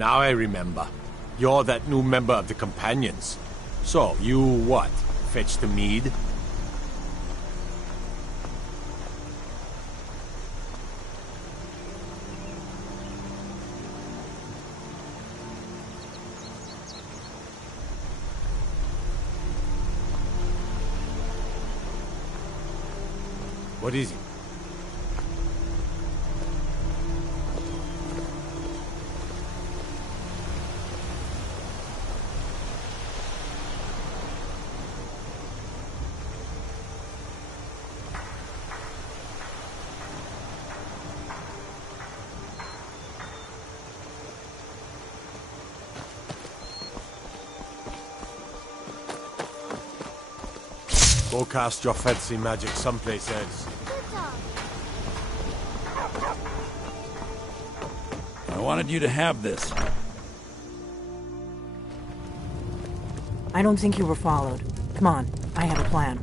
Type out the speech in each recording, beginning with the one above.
Now I remember. You're that new member of the Companions. So, you what? Fetch the mead? What is it? Go cast your fancy magic someplace else. I wanted you to have this. I don't think you were followed. Come on, I have a plan.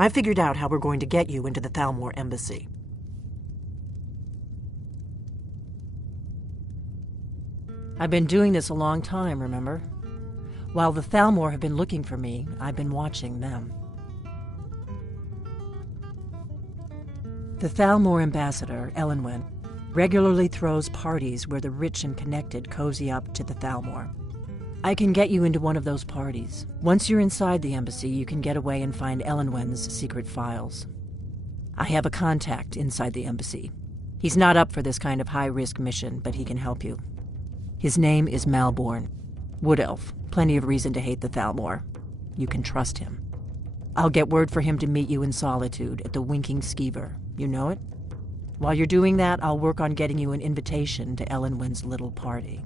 I figured out how we're going to get you into the Thalmor embassy. I've been doing this a long time, remember? While the Thalmor have been looking for me, I've been watching them. The Thalmor ambassador, Elenwen, regularly throws parties where the rich and connected cozy up to the Thalmor. I can get you into one of those parties. Once you're inside the embassy, you can get away and find Elenwen's secret files. I have a contact inside the embassy. He's not up for this kind of high-risk mission, but he can help you. His name is Malborn. Wood Elf. Plenty of reason to hate the Thalmor. You can trust him. I'll get word for him to meet you in Solitude at the Winking Skeever. You know it? While you're doing that, I'll work on getting you an invitation to Elenwen's little party.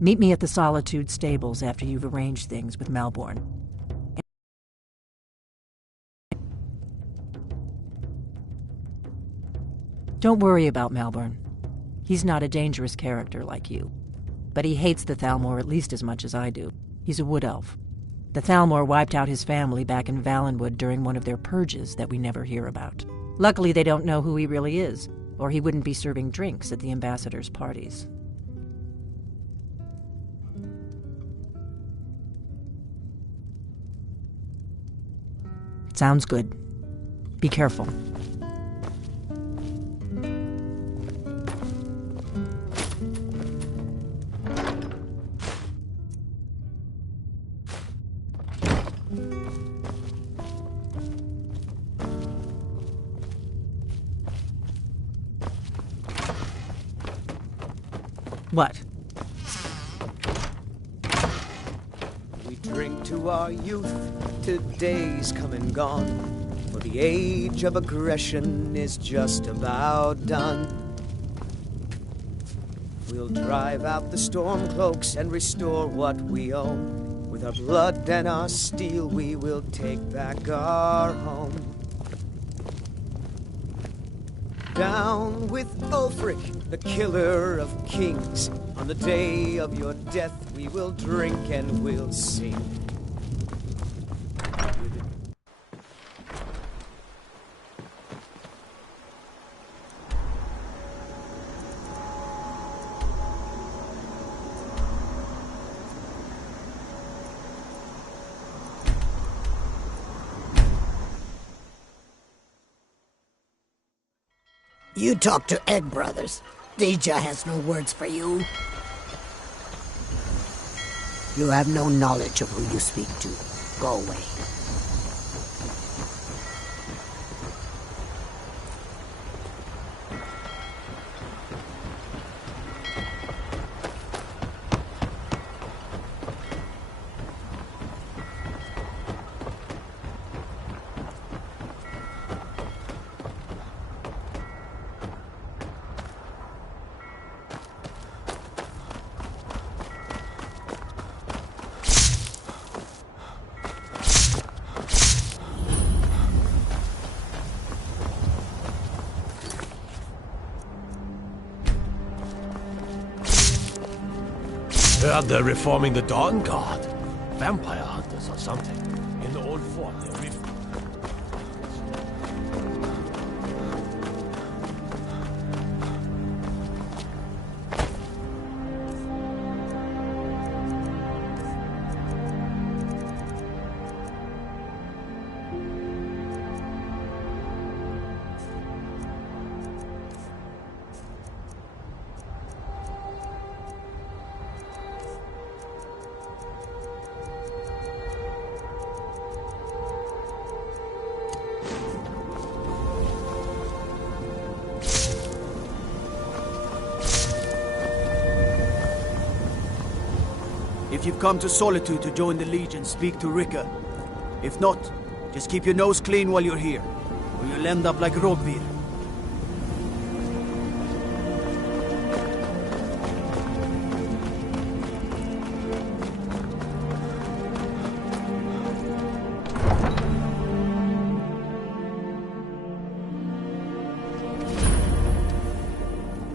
Meet me at the Solitude stables after you've arranged things with Malborn. Don't worry about Malborn. He's not a dangerous character like you. But he hates the Thalmor at least as much as I do. He's a wood elf. The Thalmor wiped out his family back in Valenwood during one of their purges that we never hear about. Luckily, they don't know who he really is, or he wouldn't be serving drinks at the ambassador's parties. Sounds good. Be careful. What? We drink to our youth, today's come and gone, for the age of aggression is just about done. We'll drive out the storm cloaks and restore what we own. With our blood and our steel we will take back our home. Down with Ulfric, the killer of kings. On the day of your death we will drink and we'll sing. You talk to Egg Brothers. Deja has no words for you. You have no knowledge of who you speak to. Go away. Heard they're reforming the Dawn Guard. Vampire hunters or something. In the old fort near Rift. If you've come to Solitude to join the Legion, speak to Rika. If not, just keep your nose clean while you're here, or you'll end up like Rogvir.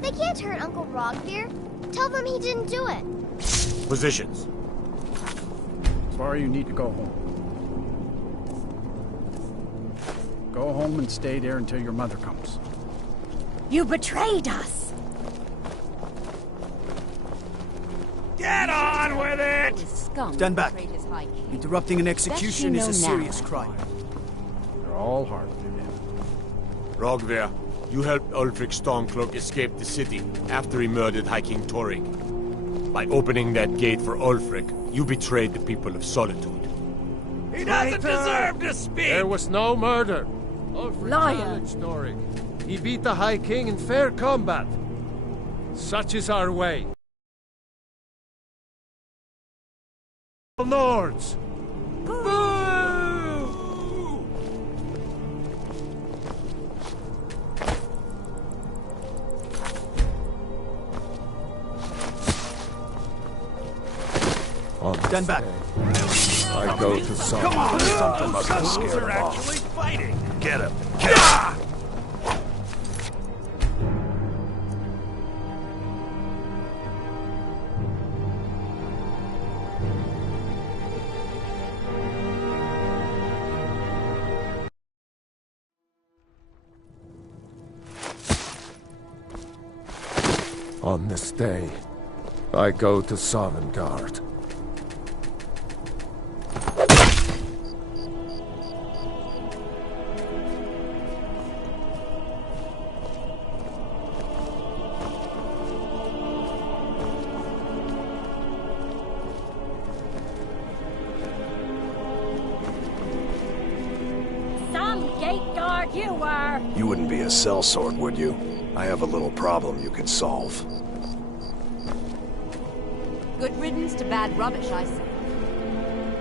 They can't hurt Uncle Rogvir. Tell them he didn't do it. Positions. Sorry, you need to go home. Go home and stay there until your mother comes. You betrayed us! Get on with it! Stand back. Interrupting an execution is a serious crime. They're all hard. Rogvir, you helped Ulfric Stormcloak escape the city after he murdered High King Torrig. By opening that gate for Ulfric, you betrayed the people of Solitude. He doesn't deserve to speak! There was no murder. Ulfric Liar. challenged Torrig. He beat the High King in fair combat. Such is our way. Lords! Stand back. I go to some. Come on! Something must have scared them off. Actually fighting! Get him! Get him! On this day, I go to Sovngarde. Some gate guard you were! You wouldn't be a sellsword, would you? I have a little problem you could solve. Good riddance to bad rubbish, I say.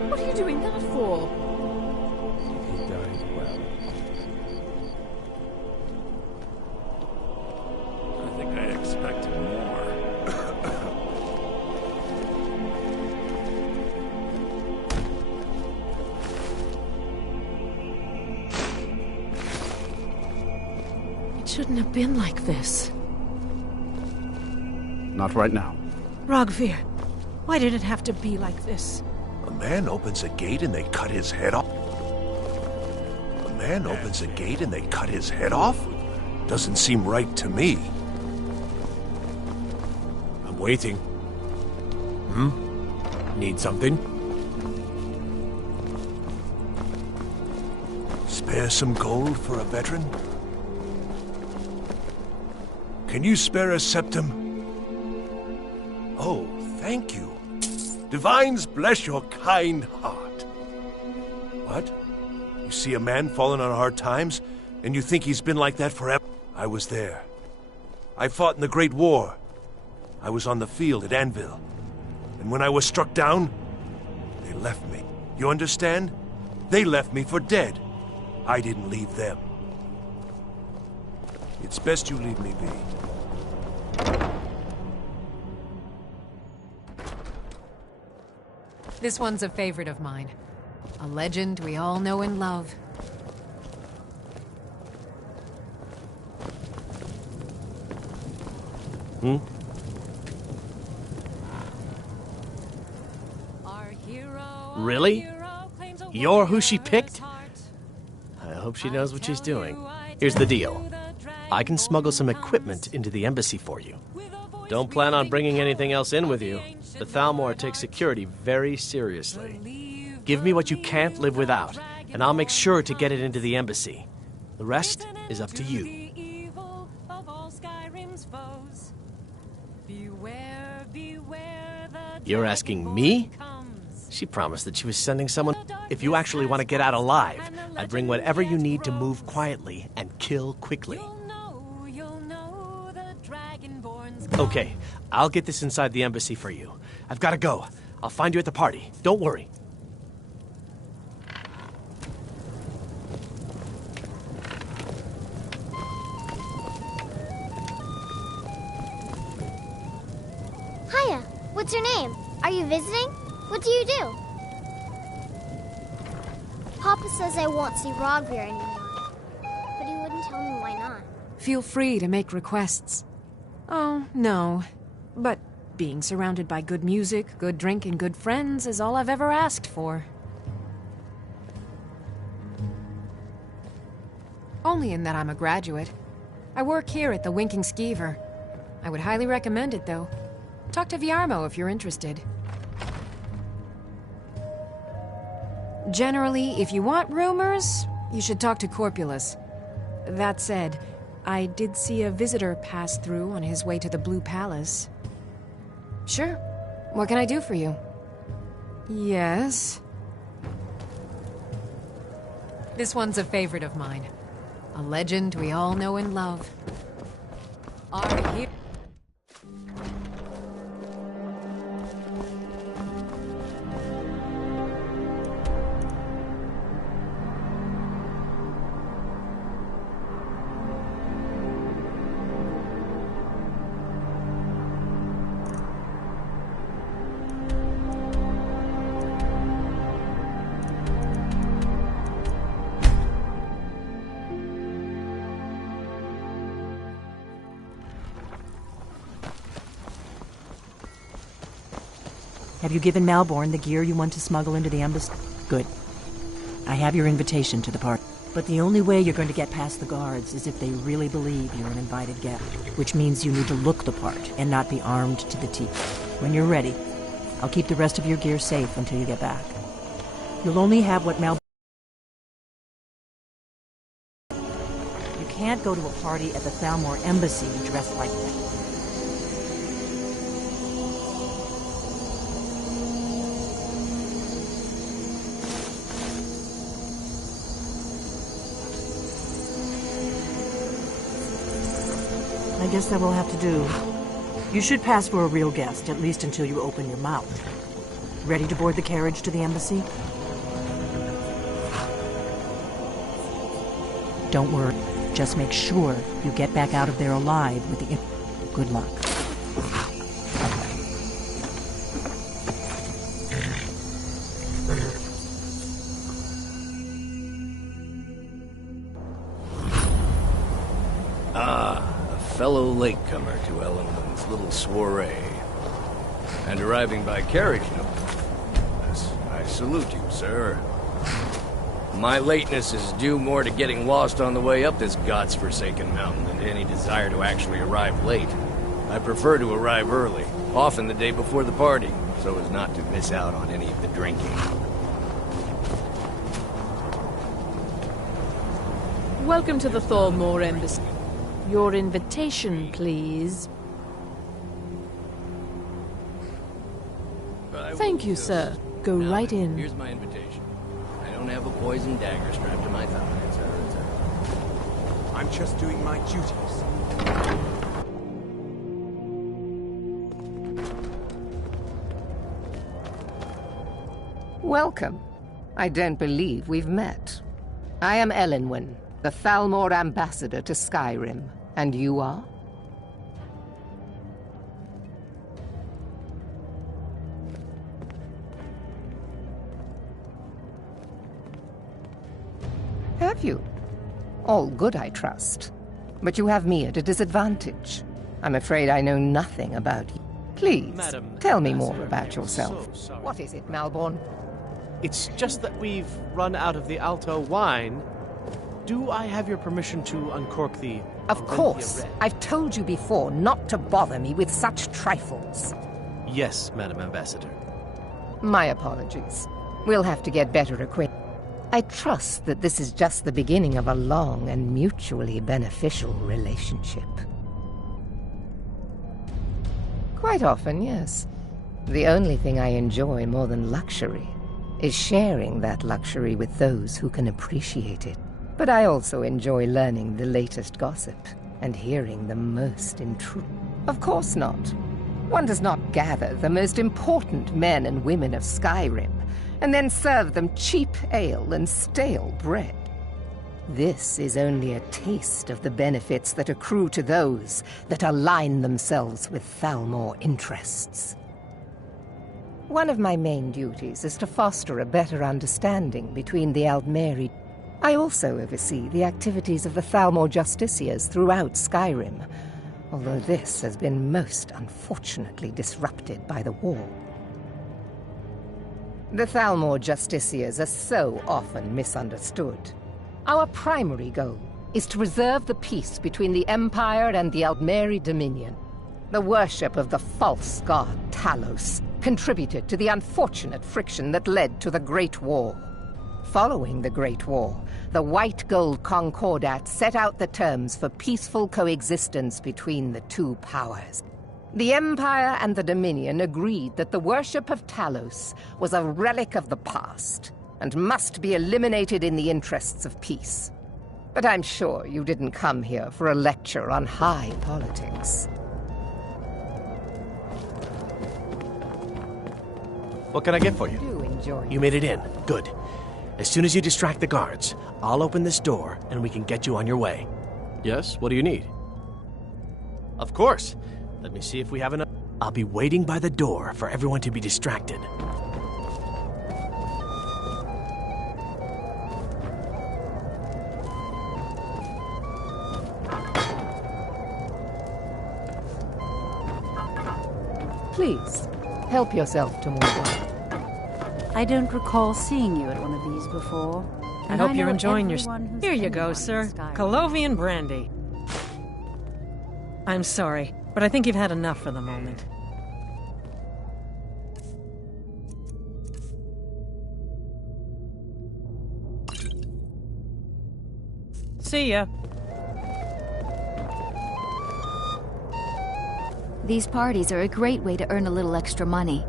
What are you doing that for? He died well. I think I expected more. It shouldn't have been like this. Not right now. Rogvir, why did it have to be like this? A man opens a gate and they cut his head off? A man opens a gate and they cut his head off? Doesn't seem right to me. I'm waiting. Need something? Spare some gold for a veteran? Can you spare a septum? Oh, thank you. Divines bless your kind heart. What? You see a man falling on hard times, and you think he's been like that forever? I was there. I fought in the Great War. I was on the field at Anvil. And when I was struck down, they left me. You understand? They left me for dead. I didn't leave them. It's best you leave me be. This one's a favorite of mine. A legend we all know and love. Really? You're who she picked? I hope she knows what she's doing. Here's the deal. I can smuggle some equipment into the embassy for you. Don't plan on bringing anything else in with you. The Thalmor takes security very seriously. Give me what you can't live without, and I'll make sure to get it into the embassy. The rest is up to you. You're asking me? She promised that she was sending someone. If you actually want to get out alive, I'd bring whatever you need to move quietly and kill quickly. Okay, I'll get this inside the embassy for you. I've got to go. I'll find you at the party. Don't worry. Hiya, what's your name? Are you visiting? What do you do? Papa says I won't see Rogvir anymore, but he wouldn't tell me why not. Feel free to make requests. Oh, no. But being surrounded by good music, good drink, and good friends is all I've ever asked for. Only in that I'm a graduate. I work here at the Winking Skeever. I would highly recommend it, though. Talk to Viarmo if you're interested. Generally, if you want rumors, you should talk to Corpulus. That said, I did see a visitor pass through on his way to the Blue Palace. Sure. What can I do for you? Yes? This one's a favorite of mine. A legend we all know and love. Are here. Have you given Malborn the gear you want to smuggle into the embassy? Good. I have your invitation to the party. But the only way you're going to get past the guards is if they really believe you're an invited guest, which means you need to look the part and not be armed to the teeth. When you're ready, I'll keep the rest of your gear safe until you get back. You'll only have what Malborn... You can't go to a party at the Thalmor embassy dressed like that. I guess that will have to do. You should pass for a real guest, at least until you open your mouth. Ready to board the carriage to the embassy? Don't worry. Just make sure you get back out of there alive with the... Good luck. Fellow latecomer to Ellenwood's little soiree. And arriving by carriage, no less. I salute you, sir. My lateness is due more to getting lost on the way up this god's-forsaken mountain than to any desire to actually arrive late. I prefer to arrive early, often the day before the party, so as not to miss out on any of the drinking. Welcome to the Thalmor Embassy. Your invitation, please. Thank you, sir. Go right in. Here's my invitation. I don't have a poison dagger strapped to my thigh, sir. I'm just doing my duties. Welcome. I don't believe we've met. I am Elenwen, the Thalmor ambassador to Skyrim. And you are? Have you? All good, I trust. But you have me at a disadvantage. I'm afraid I know nothing about you. Please, tell me more about yourself. What is it, Malborn? It's just that we've run out of the Alto wine. Do I have your permission to uncork the... Of course. I've told you before not to bother me with such trifles. Yes, Madam Ambassador. My apologies. We'll have to get better acquainted. I trust that this is just the beginning of a long and mutually beneficial relationship. Quite often, yes. The only thing I enjoy more than luxury is sharing that luxury with those who can appreciate it. But I also enjoy learning the latest gossip and hearing the most intrusive. Of course not. One does not gather the most important men and women of Skyrim and then serve them cheap ale and stale bread. This is only a taste of the benefits that accrue to those that align themselves with Thalmor interests. One of my main duties is to foster a better understanding between the Aldmeri. I also oversee the activities of the Thalmor Justiciars throughout Skyrim, although this has been most unfortunately disrupted by the war. The Thalmor Justiciars are so often misunderstood. Our primary goal is to preserve the peace between the Empire and the Aldmeri Dominion. The worship of the false god Talos contributed to the unfortunate friction that led to the Great War. Following the Great War, the White Gold Concordat set out the terms for peaceful coexistence between the two powers. The Empire and the Dominion agreed that the worship of Talos was a relic of the past and must be eliminated in the interests of peace. But I'm sure you didn't come here for a lecture on high politics. What can I get for you? Do enjoy. You made it in. Good. As soon as you distract the guards, I'll open this door and we can get you on your way. Yes? What do you need? Of course. Let me see if we have enough. I'll be waiting by the door for everyone to be distracted. Please, help yourself to more wine. I don't recall seeing you at one of these before. I hope you're enjoying yourself. Here you go, sir. Colovian brandy. I'm sorry, but I think you've had enough for the moment. See ya. These parties are a great way to earn a little extra money.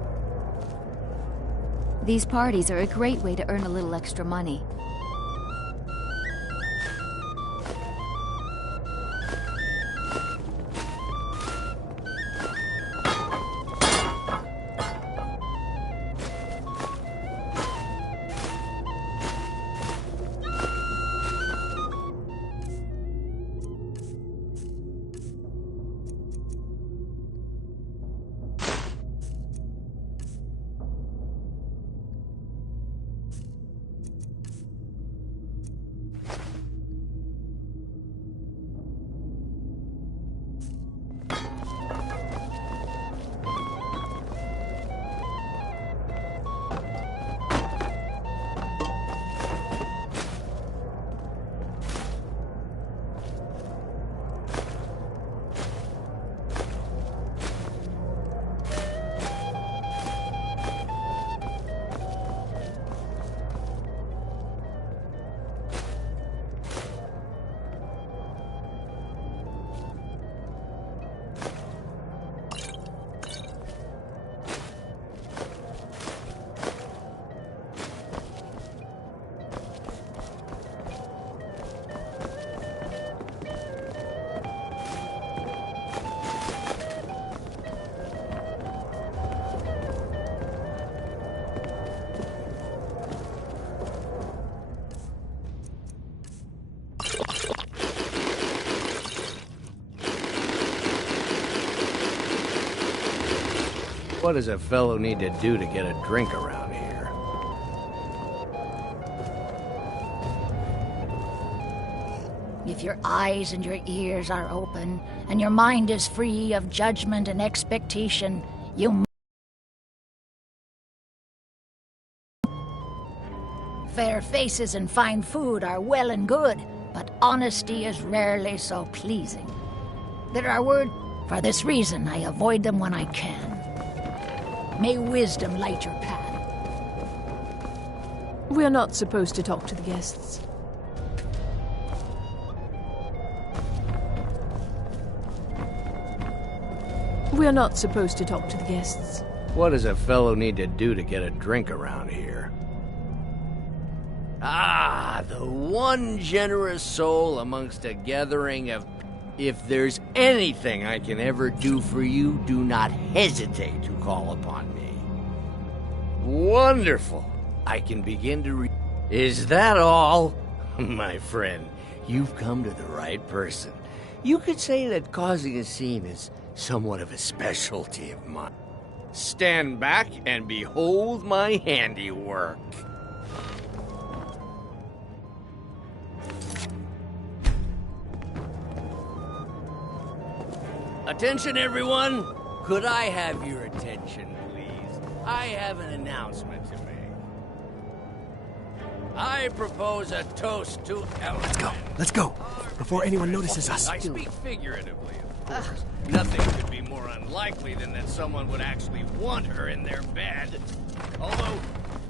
These parties are a great way to earn a little extra money. What does a fellow need to do to get a drink around here? If your eyes and your ears are open, and your mind is free of judgment and expectation, you fair faces and fine food are well and good, but honesty is rarely so pleasing. There are words. For this reason, I avoid them when I can. May wisdom light your path. We're not supposed to talk to the guests. We're not supposed to talk to the guests. What does a fellow need to do to get a drink around here? Ah, the one generous soul amongst a gathering of... If there's anything I can ever do for you, do not hesitate to call upon me. Wonderful. I can begin to Is that all? My friend, you've come to the right person. You could say that causing a scene is somewhat of a specialty of mine. Stand back and behold my handiwork. Attention, everyone! Could I have your attention, please? I have an announcement to make. I propose a toast to Ellen. Let's go, before anyone notices us. I speak figuratively, of course. Nothing could be more unlikely than that someone would actually want her in their bed. Although,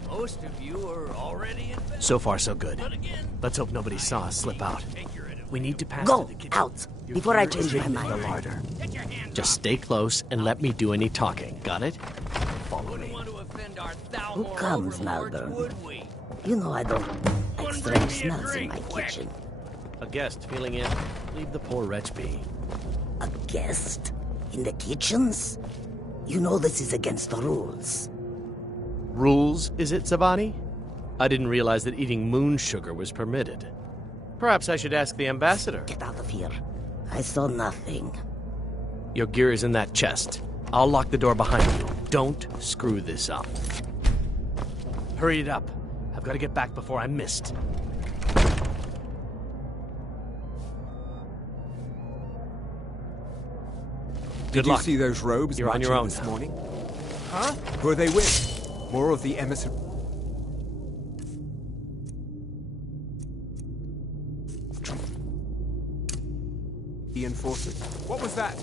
most of you are already in bed. So far, so good. Let's hope nobody saw us slip out. We need to pass Go, to the kitchen. out, before I change my mind. Larder. Just stay close and let me do any talking. Got it? Follow me. Who comes, Malburn? You know I don't like strange smells in my kitchen. A guest feeling in. Leave the poor wretch be. A guest? In the kitchens? You know this is against the rules. Rules, is it, Zavani? I didn't realize that eating moon sugar was permitted. Perhaps I should ask the ambassador. Get out of here. I saw nothing. Your gear is in that chest. I'll lock the door behind you. Don't screw this up. Hurry it up. I've got to get back before I'm missed. Did you see those robes You're on your own this now. morning? Huh? Who are they with? More of the emissary. The enforcers. What was that?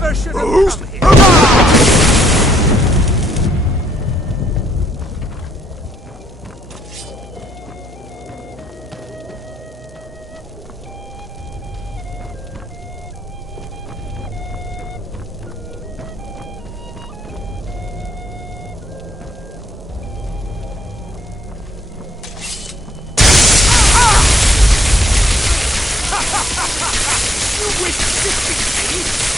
never should have come here. You wish to defeat me?